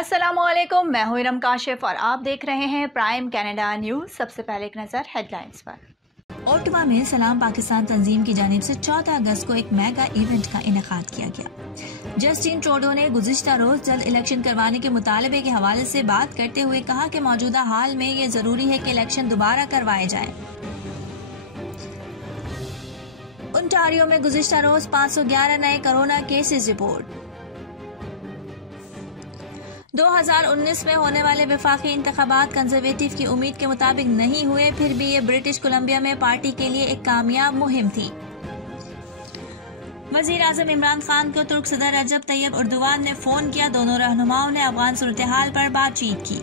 अस्सलामुअलैकुम, मैं हूं इरम काशिफ और आप देख रहे हैं प्राइम कनाडा न्यूज़। सबसे पहले एक नज़र हेडलाइंस पर। ओटावा में सलाम पाकिस्तान तंजीम की जानिब से 14 अगस्त को एक मेगा इवेंट का इनेकाद किया गया। जस्टिन ट्रूडो ने गुज़िश्ता रोज जल्द इलेक्शन करवाने के मुतालबे के हवाले से बात करते हुए कहा कि मौजूदा हाल में ये जरूरी है कि इलेक्शन दोबारा करवाए जाए। ओंटारियो में गुज़िश्ता रोज 511 नए कोरोना केसेस रिपोर्ट। 2019 में होने वाले वफाकी इंतखाबात कंजर्वेटिव की उम्मीद के मुताबिक नहीं हुए, फिर भी ये ब्रिटिश कोलंबिया में पार्टी के लिए एक कामयाब मुहिम थी। वजीर आजम इमरान खान को तुर्क सदर रजब तैयब उर्दुवान ने फोन किया। दोनों रहनुमाओं ने अफगान सूरत हाल पर बातचीत की।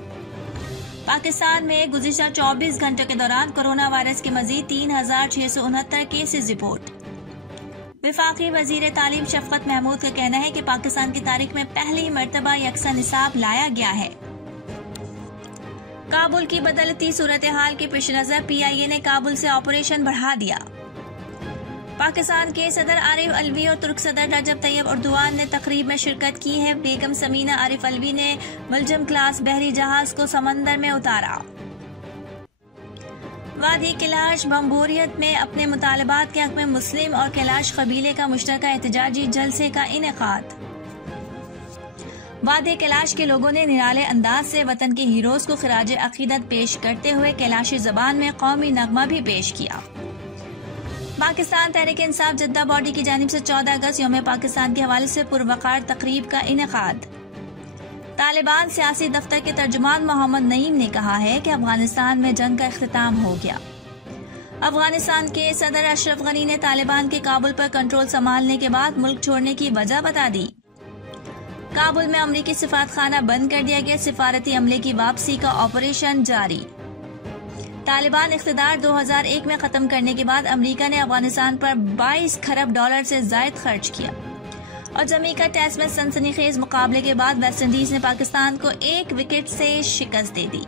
पाकिस्तान में गुज़िश्ता 24 घंटों के दौरान कोरोना वायरस के मजीद 3669 केसेस रिपोर्ट। वफाकी वजीर तालीम शफकत महमूद का कहना है कि पाकिस्तान की तारीख में पहली मर्तबा यकसा निसाब लाया गया है। काबुल की बदलती सूरत हाल के पेश नजर PIA ने काबुल से ऑपरेशन बढ़ा दिया। पाकिस्तान के सदर आरिफ अलवी और तुर्क सदर रजब तैयब उर्दुवान ने तकरीब में शिरकत की है। बेगम समीना आरिफ अलवी ने मुलजम क्लास बहरी जहाज को समंदर में उतारा। वादी कैलाश बम्बोरियत में अपने मुतालबात के हक में मुस्लिम और कैलाश कबीले का मुश्तरका एहतजाजी जलसे का इनेकाद। वादी कैलाश के लोगों ने निराले अंदाज से वतन के हीरोज को खिराज अकीदत पेश करते हुए कैलाशी जबान में कौमी नगमा भी पेश किया। पाकिस्तान तहरीक इंसाफ जद्दा बॉडी की जानिब से 14 अगस्त यौम पाकिस्तान के हवाले से पुरवकार तकरीब का इनेकाद। तालिबान सियासी दफ्तर के तर्जुमान मोहम्मद नईम ने कहा है कि अफगानिस्तान में जंग का इख्तिताम हो गया। अफगानिस्तान के सदर अशरफ गनी ने तालिबान के काबुल पर कंट्रोल संभालने के बाद मुल्क छोड़ने की वजह बता दी। काबुल में अमरीकी सिफारत खाना बंद कर दिया गया। सिफारती अमले की वापसी का ऑपरेशन जारी। तालिबान इख्तिदार 2001 में खत्म करने के बाद अमरीका ने अफगानिस्तान पर 22 खरब डॉलर से जायद खर्च किया। और जमीका टेस्ट में सनसनीखेज मुकाबले के बाद वेस्टइंडीज ने पाकिस्तान को 1 विकेट से शिकस्त दे दी।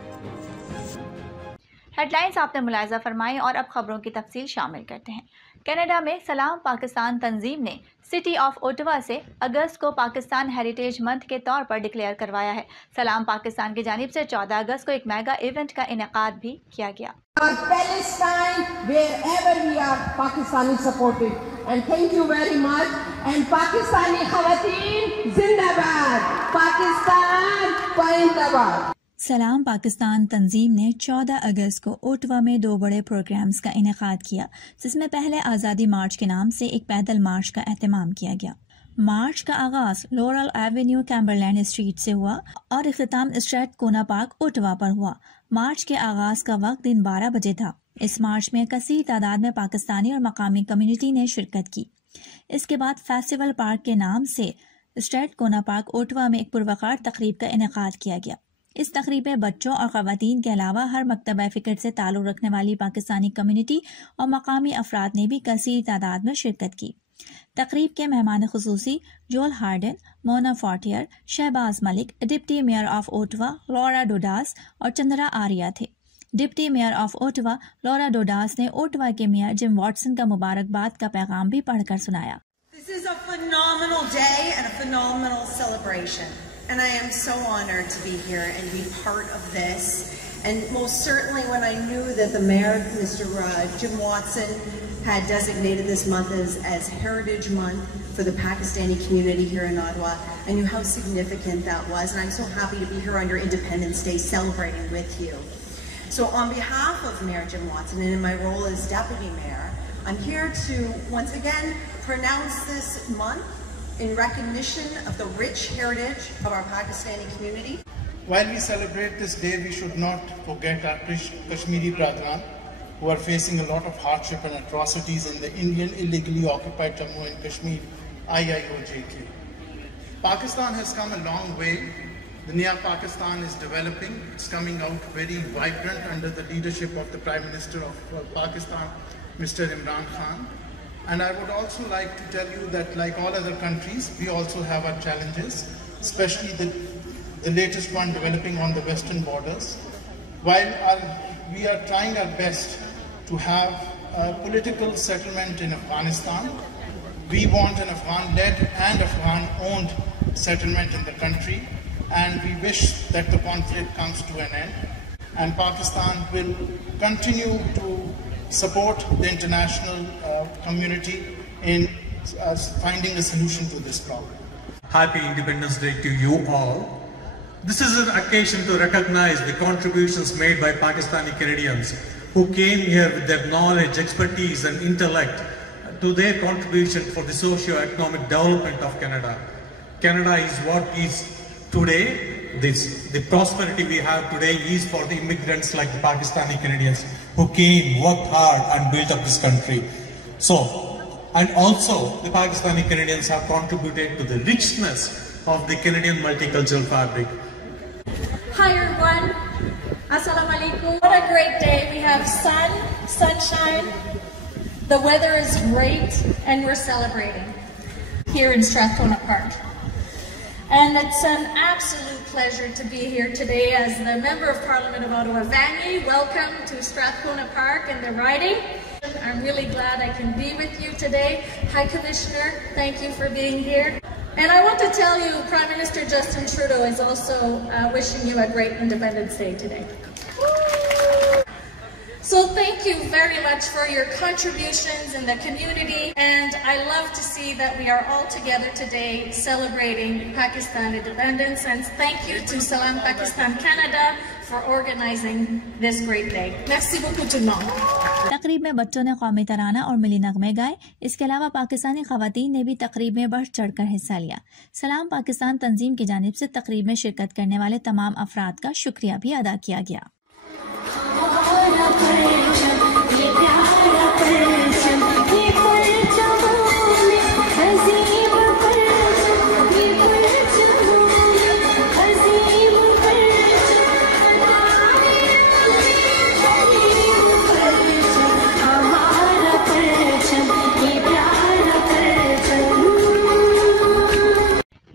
हेडलाइंस आपने मुलाहिजा फरमाई और अब खबरों की तफसील शामिल करते हैं। कनाडा में सलाम पाकिस्तान तंजीम ने सिटी ऑफ ओटावा से अगस्त को पाकिस्तान हेरिटेज मंथ के तौर पर डिक्लेयर करवाया है। सलाम पाकिस्तान की जानिब से 14 अगस्त को एक मेगा इवेंट का इनेकाद भी किया गया। Palestine, wherever we are, Pakistani supported, and thank you very much. And Pakistani Khawateen Zindabad, Pakistan Zindabad. सलाम पाकिस्तान तंजीम ने 14 अगस्त को ओटावा में 2 बड़े प्रोग्राम्स का इनेकाद किया, जिसमें पहले आज़ादी मार्च के नाम से एक पैदल मार्च का एहतमाम किया गया। मार्च का आगाज लोरल एवेन्यू कैम्बरलैंड स्ट्रीट से हुआ और इख्तिताम स्ट्रेट कोना पार्क ओटावा पर हुआ। मार्च के आगाज का वक्त दिन 12 बजे था। इस मार्च में कसीर तादाद में पाकिस्तानी और मकामी कम्युनिटी ने शिरकत की। इसके बाद फेस्टिवल पार्क के नाम से स्ट्रेट कोना पार्क ओटावा में एक पुरवकार तकरीब का इनेकाद किया गया। इस तकरीब में बच्चों और खवातीन के अलावा हर मकतबा फ़िक्र से ताल्लुक़ रखने वाली पाकिस्तानी कम्युनिटी और मकामी अफराद ने भी कसीर तादाद में शिरकत की। तकरीब के मेहमान खुसूसी Joel Harden, Mona Fortier, Shahbaz Malik, deputy mayor of Ottawa Laura Dudas और चंद्रा आर्या थे। Deputy mayor of Ottawa Laura Dudas ने ओटावा के मेयर जिम वॉटसन का मुबारकबाद का पैगाम भी पढ़कर सुनाया। This is a phenomenal day and a phenomenal celebration. And I am so honored to be here and be part of this. And most certainly when I knew that the mayor, Mr. Jim Watson, had designated this month as Heritage Month for the Pakistani community here in Ottawa, I knew how significant that was. And I'm so happy to be here on your Independence Day celebrating with you. So on behalf of Mayor Jim Watson and in my role as Deputy Mayor, I'm here to once again pronounce this month in recognition of the rich heritage of our Pakistani community. While we celebrate this day, we should not forget our Kashmiri brethren who are facing a lot of hardship and atrocities in the Indian illegally occupied Jammu and Kashmir, IIOJK. Pakistan has come a long way. The Nya Pakistan is developing. It's coming out very vibrant under the leadership of the Prime Minister of Pakistan, Mr. Imran Khan. And I would also like to tell you that like all other countries, we also have our challenges, especially the latest one developing on the western borders. While we are trying our best to have a political settlement in Afghanistan, we want an Afghan-led and Afghan-owned settlement in the country. and we wish that the conflict comes to an end. And Pakistan will continue to support the international community in finding a solution to this problem. Happy Independence Day to you all. This is an occasion to recognize the contributions made by Pakistani Canadians who came here with their knowledge, expertise and intellect to their contribution for the socio-economic development of Canada. Canada is what is today. The prosperity we have today is for the immigrants like the Pakistani Canadians who came, worked hard and built up this country. And also the Pakistani Canadians have contributed to the richness of the Canadian multicultural fabric. Hi everyone, Assalamu alaikum. What a great day. We have sunshine, the weather is great, and we're celebrating here in Strathcona Park. And it's an absolute pleasure to be here today as the Member of Parliament of Ottawa Vanier. Welcome to Strathcona Park and the riding. I'm really glad I can be with you today. Hi Commissioner, thank you for being here. And I want to tell you, Prime Minister Justin Trudeau is also wishing you a great Independence Day today. So thank you very much for your contributions in the community, and I love to see that we are all together today celebrating Pakistan independence, and thank you to Salam Pakistan Canada for organizing this great day. Merci beaucoup tout le monde. तकरीब में बच्चों ने कौमी तराना और मिली नगमे गाए। इसके अलावा पाकिस्तानी खवातीन ने भी तकरीब में बढ़ चढ़कर हिस्सा लिया। सलाम पाकिस्तान तंजीम की जानिब से तकरीब में शिरकत करने वाले तमाम अफराद का शुक्रिया भी अदा किया गया।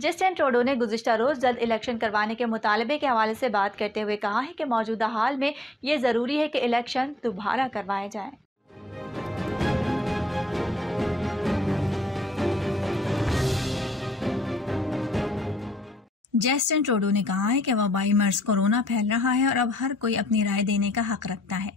जस्टिन ट्रूडो ने गुज़िश्ता रोज़ जल्द इलेक्शन करवाने के मुतालबे के हवाले से बात करते हुए कहा है कि मौजूदा हाल में ये ज़रूरी है कि इलेक्शन दोबारा करवाए जाएं। जस्टिन ट्रूडो ने कहा है कि वबाई मर्ज कोरोना फैल रहा है और अब हर कोई अपनी राय देने का हक रखता है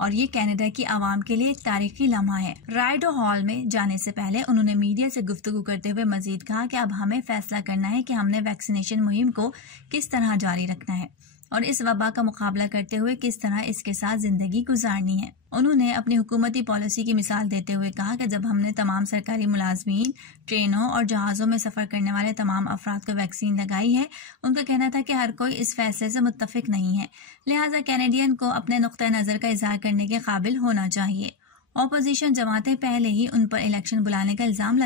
और ये कनाडा की आवाम के लिए एक तारीखी लम्हा है। राइडो हॉल में जाने से पहले उन्होंने मीडिया से गुफ्तगू करते हुए मजीद कहा कि अब हमें फैसला करना है कि हमने वैक्सीनेशन मुहिम को किस तरह जारी रखना है और इस वबा का मुकाबला करते हुए किस तरह इसके साथ जिंदगी गुजारनी है। उन्होंने अपनी हुकूमती पॉलिसी की मिसाल देते हुए कहा कि जब हमने तमाम सरकारी मुलाजमीन, ट्रेनों और जहाज़ों में सफ़र करने वाले तमाम अफराद को वैक्सीन लगाई है, उनका कहना था कि हर कोई इस फैसले से मुत्तफिक नहीं है, लिहाजा कैनेडियन को अपने नुक्ता नज़र का इजहार करने के काबिल होना चाहिए। अपोजिशन जमातें पहले ही उन पर इलेक्शन बुलाने का इल्ज़ाम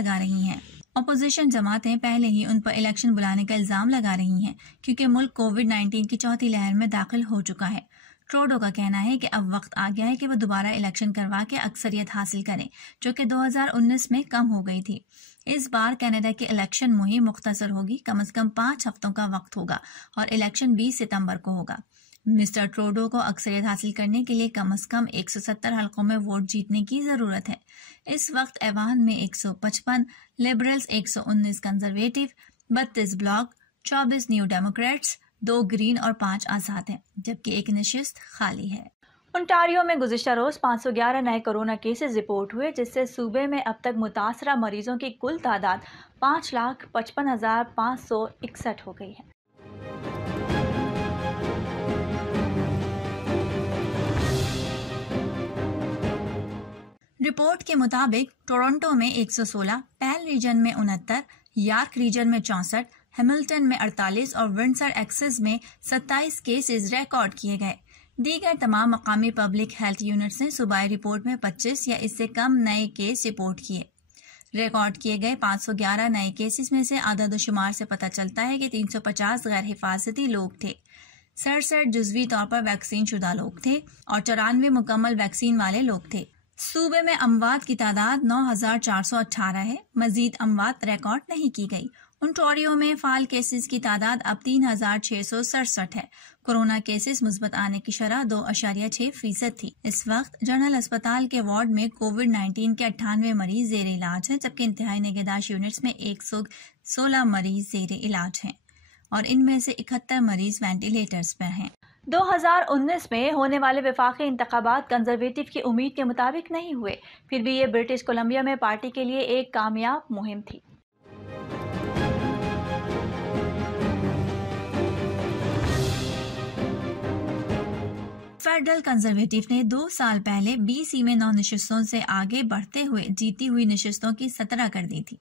लगा रही हैं। क्योंकि मुल्क कोविड-19 की चौथी लहर में दाखिल हो चुका है। ट्रूडो का कहना है कि अब वक्त आ गया है कि वो दोबारा इलेक्शन करवा के अक्सरियत हासिल करें, जो कि 2019 में कम हो गई थी। इस बार कनाडा की इलेक्शन मुहिम मुख्तसर होगी, कम से कम 5 हफ्तों का वक्त होगा और इलेक्शन 20 सितंबर को होगा। मिस्टर ट्रूडो को अक्सरियत हासिल करने के लिए कम से कम 170 हलकों में वोट जीतने की जरूरत है। इस वक्त ऐवान में 155 liberals, 119 conservative, 32 block, 24 new Democrats, 2 green और 5 आजाद हैं, जबकि एक नशिस्त खाली है। ओंटारियो में गुज़िश्ता रोज़ 511 नए कोरोना केसेस रिपोर्ट हुए, जिससे सूबे में अब तक मुतासरा मरीजों की कुल तादाद 5,55,561 हो गई है। रिपोर्ट के मुताबिक टोरंटो में 116, पैल रीजन में 69, यार्क रीजन में 64, हैमिल्टन में 48 और विंडसर एक्सेस में 27 केसेस रिकॉर्ड किए गए। दीगर तमाम मकामी पब्लिक हेल्थ यूनिट्स ने सूबाई रिपोर्ट में 25 या इससे कम नए केस रिपोर्ट किए। रिकॉर्ड किए गए 511 नए केसेस में से आदादोशुमार से पता चलता है कि 350 गैर हिफाजती लोग थे, 67 जुज़वी तौर पर वैक्सीन शुदा लोग थे और 94 मुकम्मल वैक्सीन वाले लोग थे। सूबे में अमवात की तादाद 9,418 है। मजीद अमवात रिकॉर्ड नहीं की गई। ओंटारियो में फाल केसेस की तादाद अब 3,667 है। कोरोना केसेस मुस्बत आने की शरह 2.6% थी। इस वक्त जनरल अस्पताल के वार्ड में कोविड-19 के 98 मरीज जेर इलाज हैं, जबकि इंतहाई निगहदाश्त यूनिट्स में 116 मरीज जेर इलाज हैं और इनमें से 71 मरीज वेंटिलेटर्स पर हैं। 2019 में होने वाले वफाकी इंतखाबात कंजर्वेटिव की उम्मीद के मुताबिक नहीं हुए, फिर भी ये ब्रिटिश कोलंबिया में पार्टी के लिए एक कामयाब मुहिम थी। फेडरल कंजर्वेटिव ने 2 साल पहले BC में 9 नशिस्तों से आगे बढ़ते हुए जीती हुई नशिस्तों की 17 कर दी थी।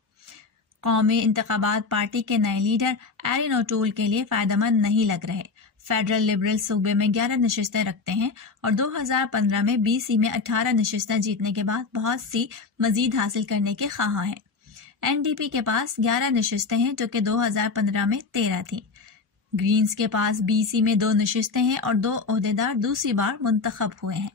कौमी इंतखाबात पार्टी के नए लीडर एरिन ओटूल के लिए फायदेमंद नहीं लग रहे। फेडरल लिबरल सूबे में 11 नशिस्तें रखते हैं और 2015 में BC में 18 नशिस्तें जीतने के बाद बहुत सी मजीद हासिल करने के ख्वाहां हैं। NDP के पास 11 नशिस्तें हैं जो कि 2015 में 13 थी। ग्रीन्स के पास BC में 2 नशिस्तें हैं और 2 ओहदेदार दूसरी बार मुंतखब हुए हैं।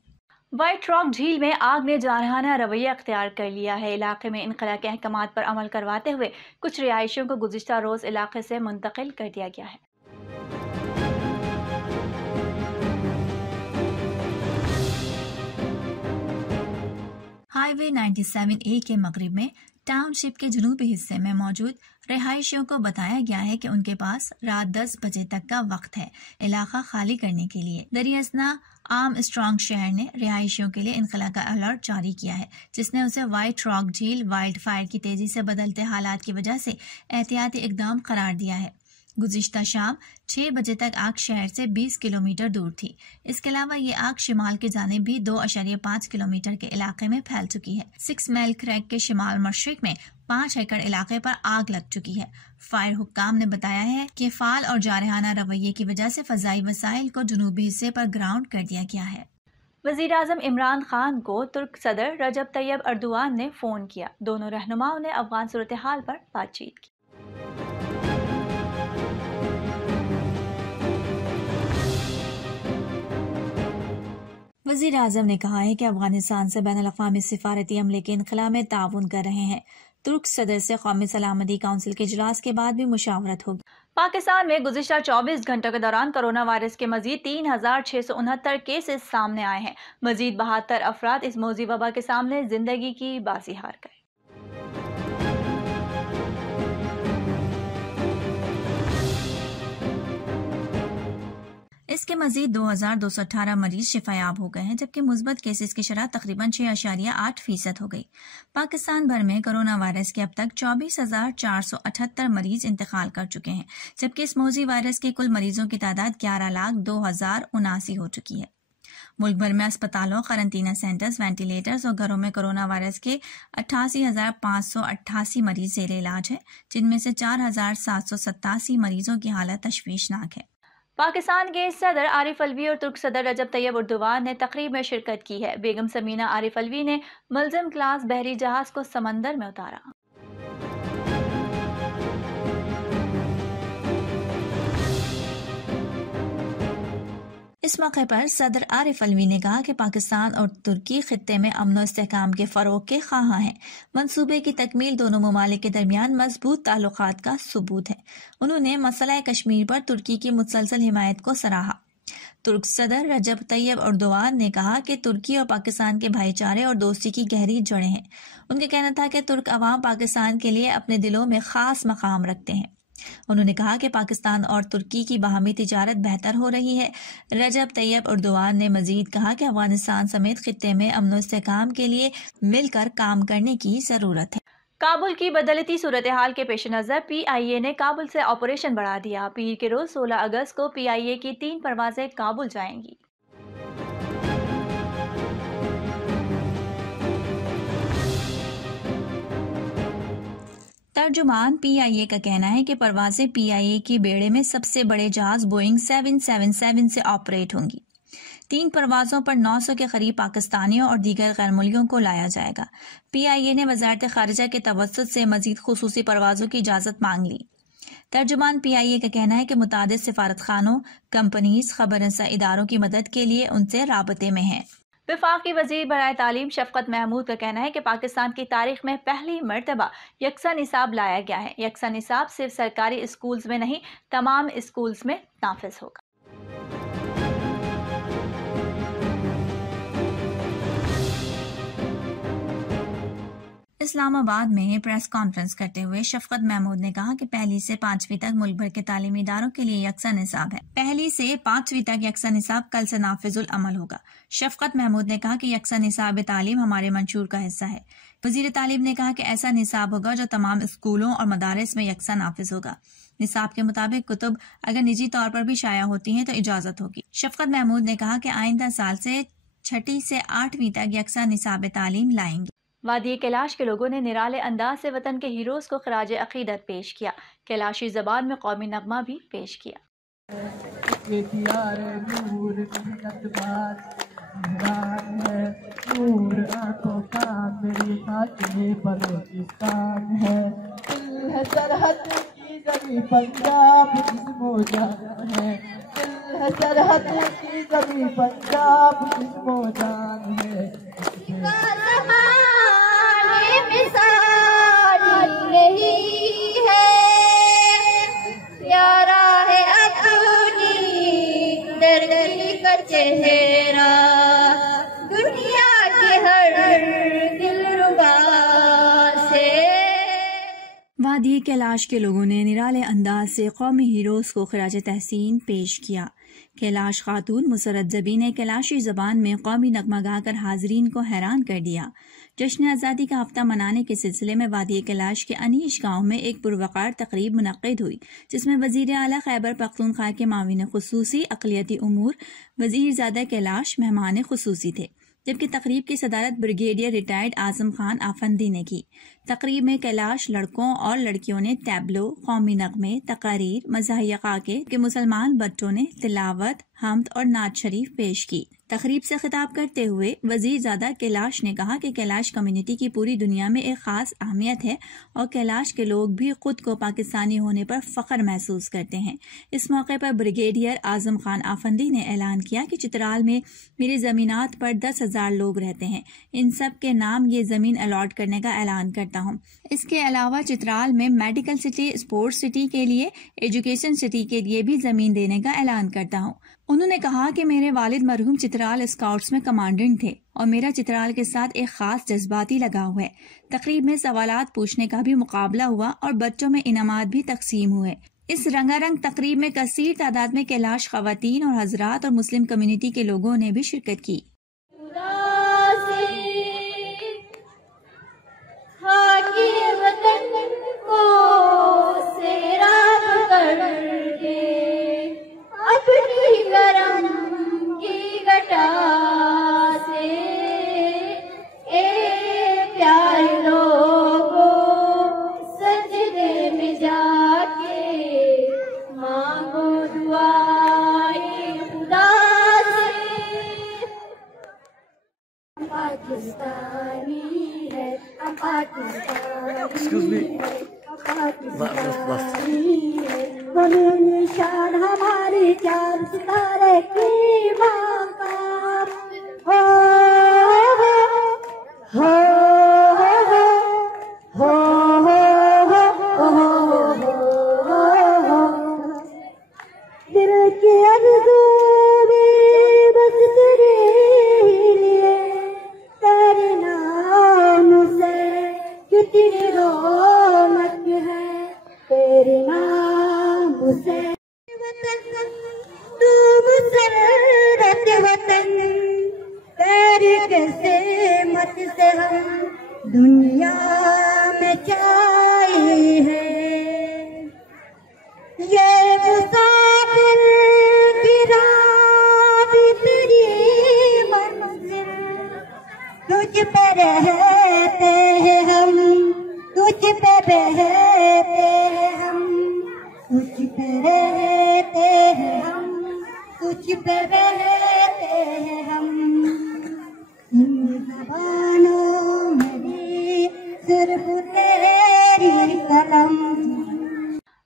व्हाइट रॉक झील में आग ने जारहाना रवैया अख्तियार कर लिया है। इलाके में इनखला के अहकामात पर अमल करवाते हुए कुछ रिहायशियों को गुज़िश्ता रोज इलाके से मुंतकिल कर दिया गया है। हाईवे 97A के मगरिब में टाउनशिप के जनूबी हिस्से में मौजूद रिहायशियों को बताया गया है कि उनके पास रात 10 बजे तक का वक्त है इलाका खाली करने के लिए। दरियासना आर्मस्ट्रांग शहर ने रिहायशियों के लिए इनखला का अलर्ट जारी किया है, जिसने उसे व्हाइट रॉक झील वाइल्ड फायर की तेजी से बदलते हालात की वजह से एहतियाती इकदाम करार दिया है। गुज़िश्ता शाम 6 बजे तक आग शहर से 20 किलोमीटर दूर थी। इसके अलावा ये आग शिमाल की जानिब भी 2.5 किलोमीटर के इलाके में फैल चुकी है। 6 माइल क्रैक के शिमाल मशरिक में 5 एकड़ इलाके पर आग लग चुकी है। फायर हुक्काम ने बताया है कि फाल और जारहाना रवैये की वजह से फजाई वसाइल को जनूबी हिस्से पर ग्राउंड कर दिया गया है। वज़ीर आज़म इमरान खान को तुर्क सदर रजब तैयब अर्दोआन ने फ़ोन किया। दोनों रहनुमाओं ने अफगान सूरत हाल पर बातचीत की। वज़ीर आज़म ने कहा है कि अफगानिस्तान से बैनुल-अक़वामी सिफारती अमले के इनखला में ताउन कर रहे हैं। तुर्क सदर से कौमी सलामती काउंसिल के इजलास के बाद भी मुशावरत होगी। पाकिस्तान में गुज़िश्ता 24 घंटों के दौरान कोरोना वायरस के मजीद 3669 केसेस सामने आए हैं। मजीद 72 अफराद इस मौजी वबा के सामने जिंदगी की बाजी हार गए। इसके मजीद 2218 मरीज शिफायाब हो गए हैं, जबकि मुस्बत केसेस की शरह तकरीबन 6.8% हो गई। पाकिस्तान भर में कोरोना वायरस के अब तक 24,478 मरीज इंतकाल कर चुके हैं, जबकि इस मौजी वायरस के कुल मरीजों की तादाद 11,02,079 हो चुकी है। मुल्क भर में अस्पतालों, करंटीना सेंटर्स, वेंटिलेटर्स और घरों में कोरोना वायरस के 88,588 मरीज जेर इलाज है, जिनमें से 4,787 मरीजों की हालत तशवीशनाक है। पाकिस्तान के सदर आरिफ अलवी और तुर्क सदर रजब तैयब अर्दोआन ने तकरीब में शिरकत की है। बेगम समीना आरिफ अलवी ने मुल्ज़िम क्लास बहरी जहाज को समंदर में उतारा। इस मौके पर सदर आरिफ अलवी ने कहा कि पाकिस्तान और तुर्की खित्ते में अमन और इस्तेहकाम के फरोग के ख्वाहां हैं। मंसूबे की तकमील दोनों ममालिक के दरमियान मजबूत ताल्लुकात का सबूत है। उन्होंने मसला कश्मीर पर तुर्की की मुसलसल हिमायत को सराहा। तुर्क सदर रजब तैयब अर्दोआन ने कहा कि तुर्की और पाकिस्तान के भाईचारे और दोस्ती की गहरी जड़ें हैं। उनका कहना था कि तुर्क अवाम पाकिस्तान के लिए अपने दिलों में खास मकाम रखते हैं। उन्होंने कहा कि पाकिस्तान और तुर्की की बाहमी तिजारत बेहतर हो रही है। रजब तैयब अर्दोआन ने मजीद कहा कि अफगानिस्तान समेत खित्ते में अमन और इस्तेहकाम के लिए मिलकर काम करने की जरूरत है। काबुल की बदलती सूरत हाल के पेश नज़र PIA ने काबुल से ऑपरेशन बढ़ा दिया। पीर के रोज 16 अगस्त को PIA की 3 परवाजें काबुल जाएंगी। तर्जुमान PIA का कहना है कि परवाजें PIA की बेड़े में सबसे बड़े जहाज बोइंग 777 से ऑपरेट होंगी। 3 परवाजों पर 900 के करीब पाकिस्तानियों और दीगर गैर मुल्कियों को लाया जाएगा। PIA ने वजारत खारिजा के तवस्सुत से मजीद खुसूसी परवाजों की इजाजत मांग ली। तर्जुमान PIA का कहना है कि मुतादिद सिफारत खानों, कंपनीज, खबर रसा इदारों की मदद के लिए उनसे राबते में हैं। वफाकी वज़ीर बराए तालीम शफ़क़त महमूद का कहना है कि पाकिस्तान की तारीख में पहली मरतबा यकसा निसाब लाया गया है। यकसा निसाब सिर्फ सरकारी स्कूल्स में नहीं, तमाम स्कूल्स में नाफिज होगा। इस्लामाबाद में प्रेस कॉन्फ्रेंस करते हुए शफकत महमूद ने कहा कि 1 से 5वीं तक मुल्क भर के तालीमी इदारों के लिए यकसा निसाब है। 1 से 5वीं तक यकसा निसाब कल से नाफिजुल अमल होगा। शफकत महमूद ने कहा कि यकसा निसाब तालीम हमारे मंशूर का हिस्सा है। वजीर तालीम ने कहा कि ऐसा निसाब होगा जो तमाम स्कूलों और मदारिस में यकसा नाफिज होगा। निसाब के मुताबिक कुतुब अगर निजी तौर पर भी शाया होती हैं तो इजाजत होगी। शफकत महमूद ने कहा कि आइंदा साल से 6वीं से 8वीं तक यकसा निसाब तालीम लाएंगे। वादी कैलाश के लोगों ने निराले अंदाज से वतन के हीरोज को खराज अकीदत पेश किया। कैलाशी जबान में कौमी नगमा भी पेश किया। पंजाब जिस्मो जान है, दिल है सरहद की ज़मीं पंजाब जिस्मो जान है। मिसाल नहीं है, प्यारा है अपनी दर्दी का चेहरा, दुनिया के हर दिलरुबा से। वादी कैलाश के लोगों ने निराले अंदाज से कौमी हीरोज को खराज तहसीन पेश किया। कैलाश खातून मुसरत जबी ने कैलाशी जबान में कौमी नगमा गाकर हाजरीन को हैरान कर दिया। जश्न आज़ादी का हफ्ता मनाने के सिलसिले में वादी कैलाश के अनीश गांव में एक पुरवकार तकरीब मुनक्किद हुई, जिसमें वजीर आला खैबर पख्तूनख्वा के माविन खुसूसी अक़लियती उमूर वजीर ज़ादा कैलाश मेहमान खुसूसी थे, जबकि तकरीब की सदारत ब्रिगेडियर रिटायर्ड आजम खान आफंदी ने की। तकरीब में कैलाश लड़कों और लड़कियों ने टैबलो, कौमी नगमे, तकारीर, मज़ाहिया खाके के मुसलमान बच्चों ने तिलावत, हम्द और नात शरीफ पेश की। तकरीब से खिताब करते हुए वजीर ज़ादा कैलाश ने कहा कि कैलाश कम्युनिटी की पूरी दुनिया में एक खास अहमियत है और कैलाश के लोग भी खुद को पाकिस्तानी होने पर फख्र महसूस करते हैं। इस मौके पर ब्रिगेडियर आजम खान आफंदी ने ऐलान किया कि चित्राल में मेरी ज़मीनात पर 10,000 लोग रहते हैं। इन सब के नाम ये ज़मीन अलॉट करने का ऐलान करता हूँ। इसके अलावा चित्राल में मेडिकल सिटी, स्पोर्ट्स सिटी के लिए, एजुकेशन सिटी के लिए भी ज़मीन देने का ऐलान करता हूँ। उन्होंने कहा कि मेरे वालिद मरहूम चित्राल स्काउट्स में कमांडेंट थे और मेरा चित्राल के साथ एक खास जज्बाती लगाव है। तकरीब में सवालात पूछने का भी मुकाबला हुआ और बच्चों में इनामात भी तकसीम हुए। इस रंगारंग तकरीब में कसीर तादाद में कैलाश खवातीन और हजरात और मुस्लिम कम्युनिटी के लोगों ने भी शिरकत की। निशान हमारी चार सितारे की मकाम हो हो हो हो दिल की आरज़ू बस तेरे लिए, तेरे नाम से कितनी रौनक है, तेरे नाम से तू मुसर्रत वतन, तेरी कैसे मत से हम दुनिया में चाहे हैं। ये मुसाफिर की राह तेरी मंजिल, तुझ पे रहते हैं हम, तुझ पे रहते हैं हम, तुझ पे रहते हैं हम, तुझ पे रहते हैं हम। इन ज़बानों में भी सिर्फ तेरी कलम।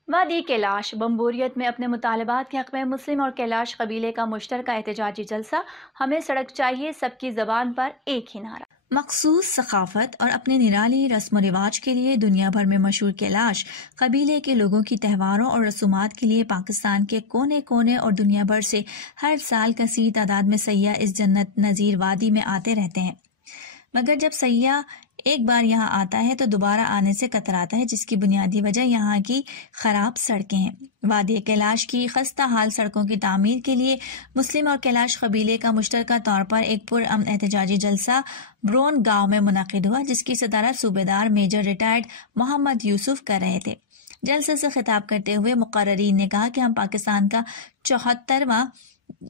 वादी कैलाश बम्बूरियत में अपने मुतालबात के हक़ में मुस्लिम और कैलाश कबीले का मुश्तरका एहतजाजी जलसा। हमें सड़क चाहिए, सबकी ज़बान पर एक ही नारा। मखसूस सकाफत और अपने निराली रस्म व रिवाज के लिए दुनिया भर में मशहूर कैलाश कबीले के लोगों की त्यौहारों और रसूमात के लिए पाकिस्तान के कोने कोने और दुनिया भर से हर साल कसीर तादाद में सय्याह इस जन्नत नज़ीर वादी में आते रहते हैं। मगर जब सैयाह एक बार यहाँ आता है तो दोबारा आने से कतराता है, जिसकी बुनियादी वजह यहाँ की खराब सड़कें हैं। वादी कैलाश की खस्ता हाल सड़कों की तामीर के लिए मुस्लिम और कैलाश कबीले का मुश्तरका तौर पर एक पुरअमन एहतजाजी जलसा ब्रोन गांव में मुनक़िद हुआ, जिसकी सदारत सूबेदार मेजर रिटायर्ड मोहम्मद यूसुफ कर रहे थे। जलसे से खिताब करते हुए मुक़र्ररीन ने कहा कि हम पाकिस्तान का 74वां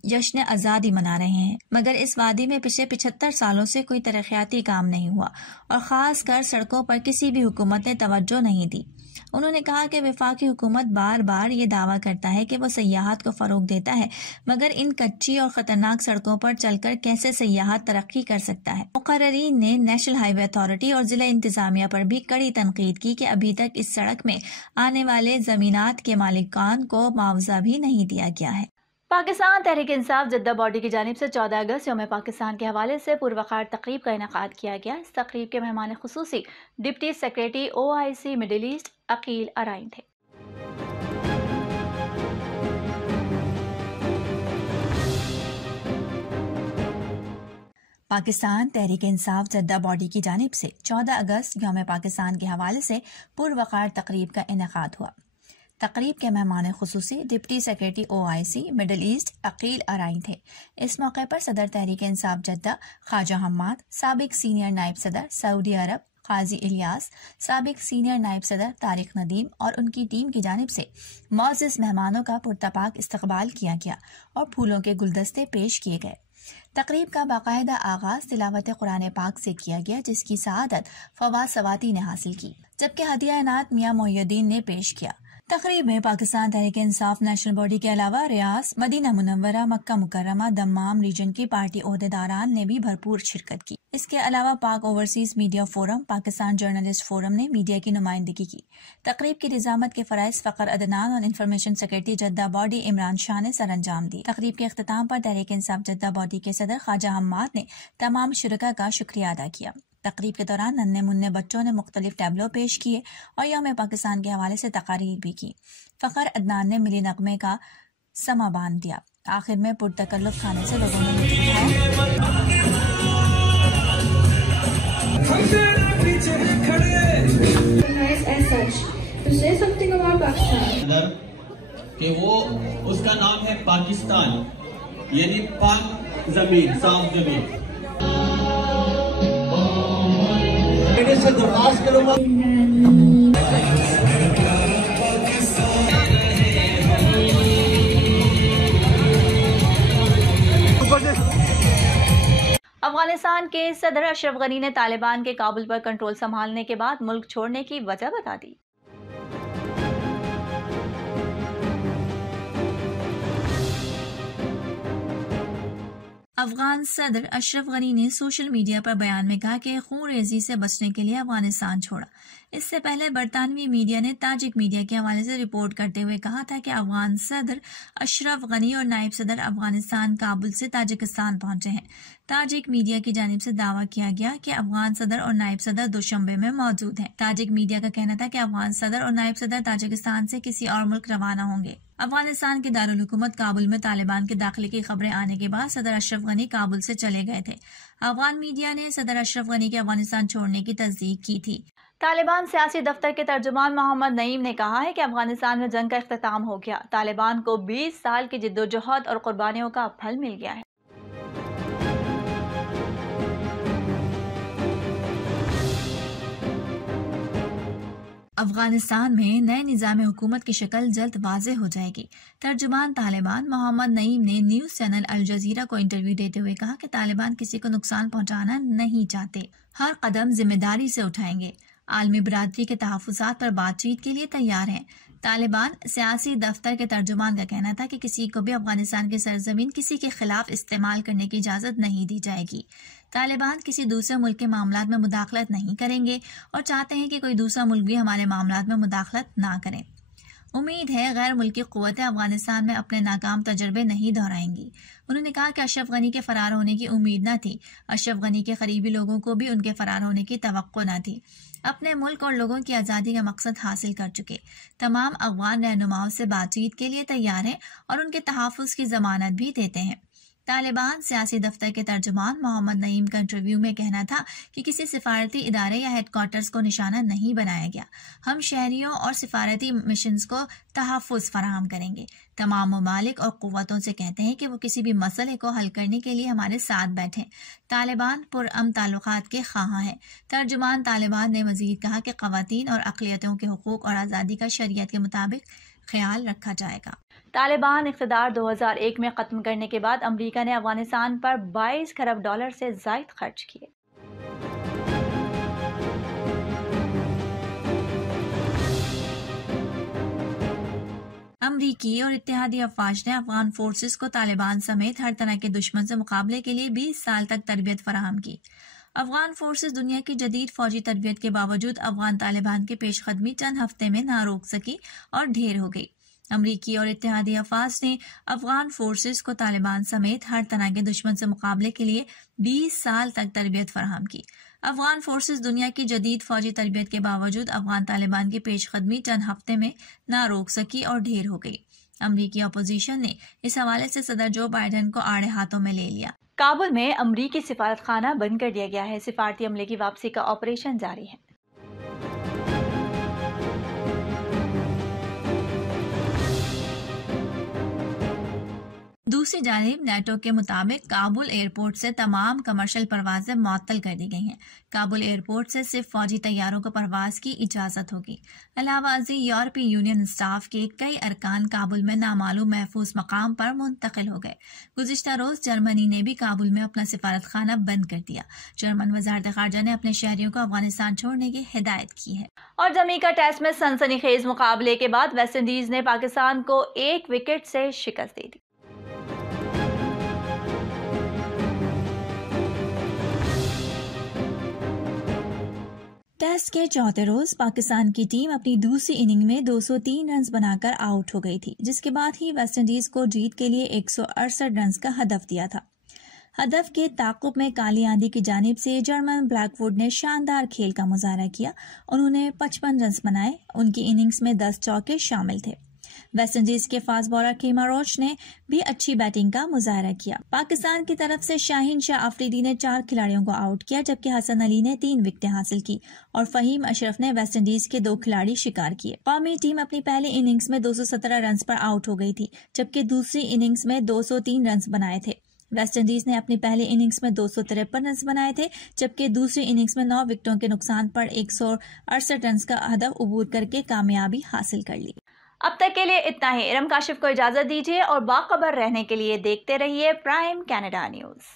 जश्न आज़ादी मना रहे हैं, मगर इस वादी में पिछले 75 सालों से कोई तरक्याती काम नहीं हुआ और ख़ास कर सड़कों पर किसी भी हुकूमत ने तवज्जो नहीं दी। उन्होंने कहा कि वफाकी हुकूमत बार बार ये दावा करता है कि वो सयाहत को फ़रोग देता है, मगर इन कच्ची और ख़तरनाक सड़कों पर चलकर कैसे सयाहत तरक्की कर सकता है। मुक़र्ररीन ने नेशनल हाईवे अथॉरिटी और ज़िला इंतज़ामिया पर भी कड़ी तनकीद की कि अभी तक इस सड़क में आने वाले ज़मीनात के मालिकान को मुआवजा भी नहीं दिया गया है। पाकिस्तान तहरीक इंसाफ जद्दा बॉडी की जानिब से 14 अगस्त यौम पाकिस्तान के हवाले से पुरवकार तकरीब का इनेकाद किया गया। इस तकरीब के मेहमान खुसूसी deputy secretary OIC Middle East Aqeel Arain थे। पाकिस्तान तहरीक इंसाफ जद्दा बॉडी की जानिब से 14 अगस्त यौम पाकिस्तान के हवाले से पुरवकार तकरीब का इनेकाद हुआ। तकरीब के मेहमान खुसूसी deputy secretary OIC Middle East Aqeel Arain थे। इस मौके पर सदर तहरीक इंसाफ जद्दा ख्वाजा हम्माद, साबिक सीनियर नायब सदर सऊदी अरब काजी इलियास, साबिक सीनियर नायब सदर तारिक नदीम और उनकी टीम की जानिब से मौजूद मेहमानों का पुरतपाक इस्तकबाल किया गया और फूलों के गुलदस्ते पेश किए गए। तकरीब का बाकायदा आगाज तिलावत कुरान पाक से किया गया, जिसकी सआदत फवाद सवाती ने हासिल की, जबकि हदिया इनात मियां मोहिउद्दीन ने पेश किया। तकरीब में पाकिस्तान तहरीक इंसाफ नेशनल बॉडी के अलावा रियास, मदीना मुनव्वरा, मक्का मुकर्रमा, दम्माम रीजन की पार्टी ओहदेदारान ने भी भरपूर शिरकत की। इसके अलावा पाक overseas media forum, Pakistan journalist forum ने मीडिया की नुमाइंदगी की। तकरीब की निजामत के फराइज फ़खर अदनान और information secretary Jeddah body Imran Shah ने सर अंजाम दी। तकरीब के अख्ताम पर तहरीक इंसाफ जद्दा बॉडी के सदर ख्वाजा हम्माद ने तमाम शुरका का शुक्रिया अदा किया। तकरीब के दौरान नन्हे मुन्ने बच्चों ने मुख्तलिफ टैबलो पेश किए और यौम पाकिस्तान के हवाले से तकारीर भी की। फ़खर अदनान ने मिली नगमे का समा बांध दिया। आखिर में पुरतकल्लुफ़ खाने से लोगों ने लुत्फ़ उठाया। कि वो उसका नाम है पाकिस्तान, यानी पाक जमीन, साफ जमीन। से दरख्वास्त करूंगा अफगानिस्तान के सदर अशरफ गनी ने तालिबान के काबुल पर कंट्रोल संभालने के बाद मुल्क छोड़ने की वजह बता दी। अफगान सदर अशरफ गनी ने सोशल मीडिया पर बयान में कहा कि खून रेजी से बचने के लिए अफगानिस्तान छोड़ा। इससे पहले बरतानवी मीडिया ने ताजिक मीडिया के हवाले से रिपोर्ट करते हुए कहा था कि अफगान सदर अशरफ गनी और नायब सदर अफगानिस्तान काबुल से ताजिकिस्तान पहुंचे हैं। ताजिक मीडिया की जानिब से दावा किया गया कि अफगान सदर और नायब सदर दुशंबे में मौजूद हैं। ताजिक मीडिया का कहना था कि अफगान सदर और नायब सदर ताजिकिस्तान से किसी और मुल्क रवाना होंगे। अफगानिस्तान के दारुल हुकूमत काबुल में तालिबान के दाखिले की खबरें आने के बाद सदर अशरफ गनी काबुल से चले गए थे। अफगान मीडिया ने सदर अशरफ गनी के अफगानिस्तान छोड़ने की तस्दीक की थी। तालिबान सियासी दफ्तर के तर्जुमान मोहम्मद नईम ने कहा है कि अफगानिस्तान में जंग का इख्तिताम हो गया। तालिबान को 20 साल की जिद्दोजहद और कुर्बानियों का फल मिल गया है। अफगानिस्तान में नए निज़ाम हुकूमत की शक्ल जल्द वाज़ेह हो जाएगी। तर्जुमान तालिबान मोहम्मद नईम ने न्यूज़ चैनल अल जज़ीरा को इंटरव्यू देते हुए कहा कि तालिबान किसी को नुकसान पहुंचाना नहीं चाहते, हर कदम जिम्मेदारी से उठाएंगे। आलमी बरादरी के तहफ़्फ़ुज़ात पर बातचीत के लिए तैयार हैं। तालिबान सियासी दफ्तर के तर्जुमान का कहना था कि किसी को भी अफगानिस्तान की सरजमीन किसी के खिलाफ इस्तेमाल करने की इजाज़त नहीं दी जाएगी। तालिबान किसी दूसरे मुल्क के मामलात में मुदाखलत नहीं करेंगे और चाहते हैं कि कोई दूसरा मुल्क भी हमारे मामलात में मुदाखलत ना करें। उम्मीद है गैर मुल्की क़ुव्वतें अफगानिस्तान में अपने नाकाम तजर्बे नहीं दोहराएंगी। उन्होंने कहा कि अशरफ गनी के फरार होने की उम्मीद न थी। अशरफ गनी के करीबी लोगों को भी उनके फरार होने की तवक्को न थी। अपने मुल्क और लोगों की आज़ादी का मकसद हासिल कर चुके तमाम अफगान रहनुमाओं से बातचीत के लिए तैयार हैं और उनके तहफ़्फ़ुज़ की ज़मानत भी देते हैं। तालिबान सियासी दफ्तर के तर्जुमान मोहम्मद नईम का इंटरव्यू में कहना था कि किसी सिफारती इदारे या हेडक्वार्टर्स को निशाना नहीं बनाया गया। हम शहरियों और सिफारती मिशंस को तहफ़्फ़ुज़ फराहम करेंगे। तमाम ममालिक और क़ुव्वतों से कहते हैं कि वो किसी भी मसले को हल करने के लिए हमारे साथ बैठें। तालिबान पुरअमन ताल्लुकात के ख़्वाहां हैं। तर्जुमान तालिबान ने मज़ीद कहा कि ख़वातीन और अक़लियतों के हुकूक़ और आज़ादी का शरीयत के मुताबिक ख्याल रखा जाएगा। तालिबान इक़्तिदार 2001 में ख़त्म करने के बाद अमरीका ने अफ़गानिस्तान पर 22 खरब डॉलर से ज़ायद खर्च किए। अमरीकी और इत्तेहादी अफवाज ने अफगान फोर्सेस को तालिबान समेत हर तरह के दुश्मन से मुकाबले के लिए 20 साल तक तरबियत फराहम की। अफगान फोर्सेस दुनिया की जदीद फौजी तरबियत के बावजूद अफगान तालिबान की पेशकदमी चंद हफ्ते में ना रोक सकी और ढेर हो गई। अमरीकी और इत्तेहादी अफवाज ने अफगान फोर्सेस को तालिबान समेत हर तरह के दुश्मन से मुकाबले के लिए 20 साल तक तरबियत फराहम की। अफगान फोर्सेस दुनिया की जदीद फौजी तरबियत के बावजूद अफगान तालिबान की पेशकदमी चंद हफ्ते में ना रोक सकी और ढेर हो गई। अमरीकी अपोजिशन ने इस हवाले से सदर जो बाइडेन को आड़े हाथों में ले लिया। काबुल में अमरीकी सिफारत खाना बंद कर दिया गया है। सिफारती अमले की वापसी का ऑपरेशन जारी है। दूसरी जानिब नेटो के मुताबिक काबुल एयरपोर्ट से तमाम कमर्शियल परवाजें मुअत्तल कर दी गई हैं। काबुल एयरपोर्ट से सिर्फ फौजी तैयारों को परवाज की इजाजत होगी। अलावा यूरोपीय यूनियन स्टाफ के कई अरकान काबुल में नामालूम महफूज मकाम पर मुंतकिल हो गए। गुज़िश्ता रोज जर्मनी ने भी काबुल में अपना सिफारत खाना बंद कर दिया। जर्मन वज़ारत ख़ारजा ने अपने शहरियों को अफगानिस्तान छोड़ने की हिदायत की है। और जमीका टेस्ट में सनसनीखेज मुकाबले के बाद वेस्ट इंडीज ने पाकिस्तान को 1 विकेट से शिकस्त दे दी। टेस्ट के चौथे रोज पाकिस्तान की टीम अपनी दूसरी इनिंग में 203 रन बनाकर आउट हो गई थी, जिसके बाद ही वेस्ट इंडीज को जीत के लिए 168 रन का हदफ दिया था। हदफ के ताक़ुब में काली आंधी की जानिब से जर्मन ब्लैकवुड ने शानदार खेल का मुजाहरा किया। उन्होंने 55 रन बनाए। उनकी इनिंग्स में 10 चौके शामिल थे। वेस्ट इंडीज के फास्ट बॉलर कीमा रोच ने भी अच्छी बैटिंग का मुजाहरा किया। पाकिस्तान की तरफ से शाहीन शाह अफरीदी ने 4 खिलाड़ियों को आउट किया, जबकि हसन अली ने 3 विकेटें हासिल की और फहीम अशरफ ने वेस्ट इंडीज के 2 खिलाड़ी शिकार किए। कौमी टीम अपनी पहली इनिंग्स में 217 रन पर आउट हो गई थी, जबकि दूसरी इनिंग्स में 203 रन बनाए थे। वेस्ट इंडीज ने अपनी पहली इनिंग्स में 253 रन बनाए थे, जबकि दूसरी इनिंग्स में 9 विकेटों के नुकसान पर 168 रन का हदफ अबूर करके कामयाबी हासिल कर ली। अब तक के लिए इतना ही। इरम काशिफ को इजाजत दीजिए और बाखबर रहने के लिए देखते रहिए प्राइम कनाडा न्यूज़।